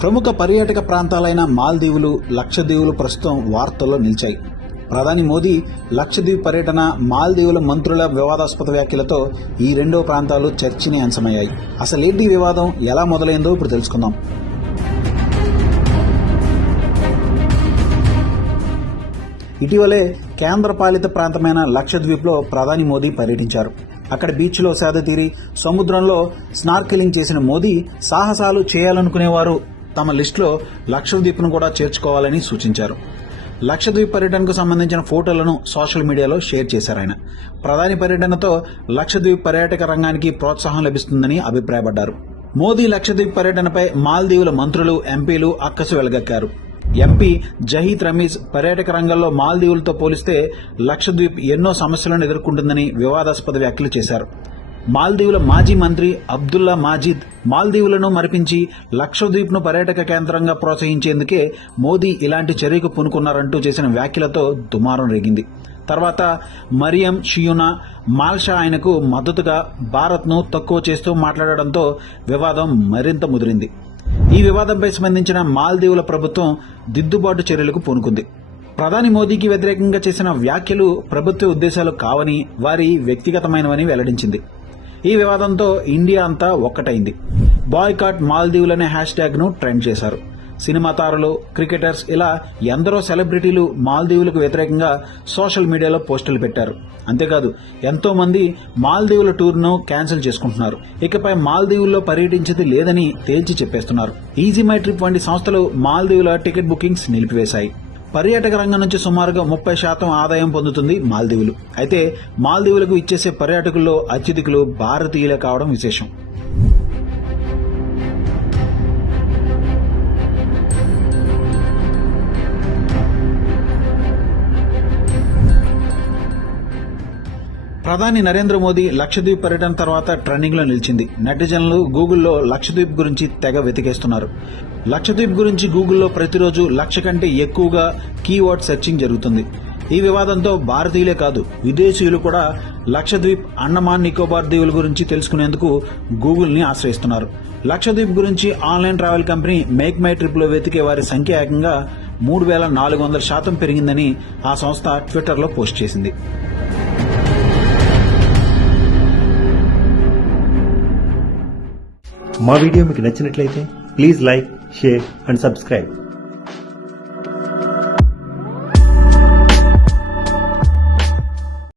ప్రముఖ పర్యాటక ప్రాంతాలైన మాల్దీవులు, లక్షద్వీపులు ప్రస్తుతం వార్తల్లో నిలిచాయి. ప్రధాని మోదీ లక్షద్వీప్ పర్యటన, మాల్దీవుల మంత్రుల వివాదాస్పద వ్యాఖ్యలతో ఈ రెండో ప్రాంతాలు చర్చనీయాంశమయ్యాయి. అసలేంటి వివాదం, ఎలా మొదలైందో ఇప్పుడు తెలుసుకుందాం. ఇటీవలే కేంద్రపాలిత ప్రాంతమైన లక్షద్వీప్లో ప్రధాని మోదీ పర్యటించారు. అక్కడ బీచ్లో సేదతీరి సముద్రంలో స్నార్కెలింగ్ చేసిన మోదీ సాహసాలు చేయాలనుకునేవారు తమ లిస్టులో లక్షద్వీప్ను కూడా చేర్చుకోవాలని సూచించారు. లక్షద్వీప్ పర్యటనకు సంబంధించిన ఫోటోలను సోషల్ మీడియాలో షేర్ చేశారు. ఆయన ప్రధాని పర్యటనతో లక్షద్వీప్ పర్యాటక రంగానికి ప్రోత్సాహం లభిస్తుందని అభిప్రాయపడ్డారు. మోదీ లక్షద్వీప్ పర్యటనపై మాల్దీవుల మంత్రులు, ఎంపీలు అక్కసు వెలగక్కారు. ఎంపీ జహీద్ రమీజ్ పర్యాటక రంగంలో మాల్దీవులతో పోలిస్తే లక్షద్వీప్ ఎన్నో సమస్యలను ఎదుర్కొంటుందని వివాదాస్పద వ్యాఖ్యలు చేశారు. మాల్దీవుల మాజీ మంత్రి అబ్దుల్లా మాజిద్ మాల్దీవులను మరిపించి లక్షద్వీప్ను పర్యాటక కేంద్రంగా ప్రోత్సహించేందుకే మోదీ ఇలాంటి చర్యకు పూనుకున్నారంటూ చేసిన వ్యాఖ్యలతో దుమారం రేగింది. తర్వాత మరియం షియునా మాల్షా ఆయనకు మద్దతుగా భారత్ను తక్కువ చేస్తూ మాట్లాడడంతో వివాదం మరింత ముదిరింది. ఈ వివాదంపై స్పందించిన మాల్దీవుల ప్రభుత్వం దిద్దుబాటు చర్యలకు పూనుకుంది. ప్రధాని మోదీకి వ్యతిరేకంగా చేసిన వ్యాఖ్యలు ప్రభుత్వ ఉద్దేశాలు కావని, వారి వ్యక్తిగతమైనవని వెల్లడించింది. ఈ వివాదంతో ఇండియా అంతా ఒక్కటైంది. బాయ్కాట్ మాల్దీవులు అనే హ్యాష్ ట్యాగ్ ను ట్రెండ్ చేశారు. సినిమా తారలు, క్రికెటర్స్ ఇలా ఎందరో సెలబ్రిటీలు మాల్దీవులకు వ్యతిరేకంగా సోషల్ మీడియాలో పోస్టులు పెట్టారు. అంతేకాదు ఎంతో మంది మాల్దీవుల టూర్ను క్యాన్సిల్ చేసుకుంటున్నారు. ఇకపై మాల్దీవుల్లో పర్యటించేది లేదని తేల్చి చెప్పేస్తున్నారు. ఈజీ మై ట్రిప్ వంటి సంస్థలు మాల్దీవుల టికెట్ బుకింగ్స్ నిలిపివేశాయి. పర్యాటక రంగం నుంచి సుమారుగా 30% ఆదాయం పొందుతుంది మాల్దీవులు. అయితే మాల్దీవులకు ఇచ్చేసే పర్యాటకుల్లో అత్యధికులు భారతీయులే కావడం విశేషం. ప్రధాని నరేంద్ర మోదీ లక్షద్వీప్ పర్యటన తర్వాత ట్రెండింగ్ లో నిలిచింది. నెటిజన్లు గూగుల్లో లక్షద్వీప్ గురించి తెగ వెతికేస్తున్నారు. లక్షద్వీప్ గురించి గూగుల్లో ప్రతిరోజు 1,00,000 కంటే ఎక్కువగా కీవర్డ్ సెర్చింగ్ జరుగుతుంది. ఈ వివాదంతో భారతీయులే కాదు, విదేశీయులు కూడా లక్షద్వీప్, అండమాన్ నికోబార్ దీవుల గురించి తెలుసుకునేందుకు గూగుల్ ని ఆశ్రయిస్తున్నారు. లక్షద్వీప్ గురించి online travel company make my trip లో వెతికే వారి సంఖ్య ఏకంగా 3,400% పెరిగిందని ఆ సంస్థ ట్విట్టర్లో పోస్ట్ చేసింది. మా వీడియో మీకు నచ్చినట్లయితే please like, share and subscribe.